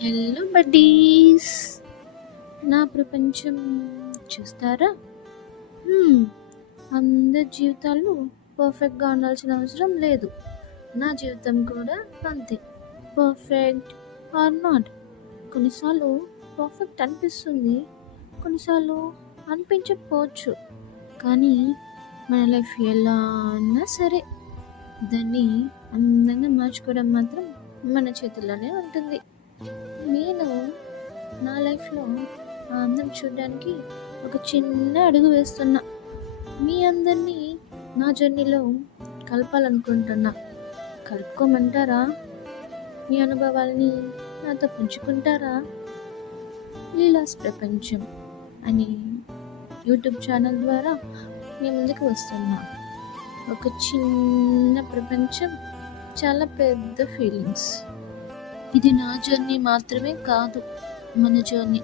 Hello buddies, నా ప్రపంచం చూస్తారా? హ్మ్, అందరి జీవితాలు పర్ఫెక్ట్గా ఉండాల్సిన అవసరం లేదు. నా జీవితం కూడా అంతే. పర్ఫెక్ట్ ఆర్ నాట్, కొన్నిసార్లు పర్ఫెక్ట్ అనిపిస్తుంది, కొన్నిసార్లు అనిపించకపోవచ్చు. కానీ మన లైఫ్ ఎలా అన్నా సరే దాన్ని అందంగా మార్చుకోవడం మాత్రం మన చేతుల్లోనే ఉంటుంది. నేను నా లైఫ్లో ఆ అందం చూడడానికి ఒక చిన్న అడుగు వేస్తున్నా. మీ అందరినీ నా జర్నీలో కలపాలనుకుంటున్నా. కలుపుకోమంటారా? మీ అనుభవాల్ని నాతో పంచుకుంటారా? లీలాస్ ప్రపంచం అనే యూట్యూబ్ ఛానల్ ద్వారా మీ ముందుకు వస్తున్నా. ఒక చిన్న ప్రపంచం, చాలా పెద్ద ఫీలింగ్స్. ఇది నా జర్నీ మాత్రమే కాదు, మన జర్నీ.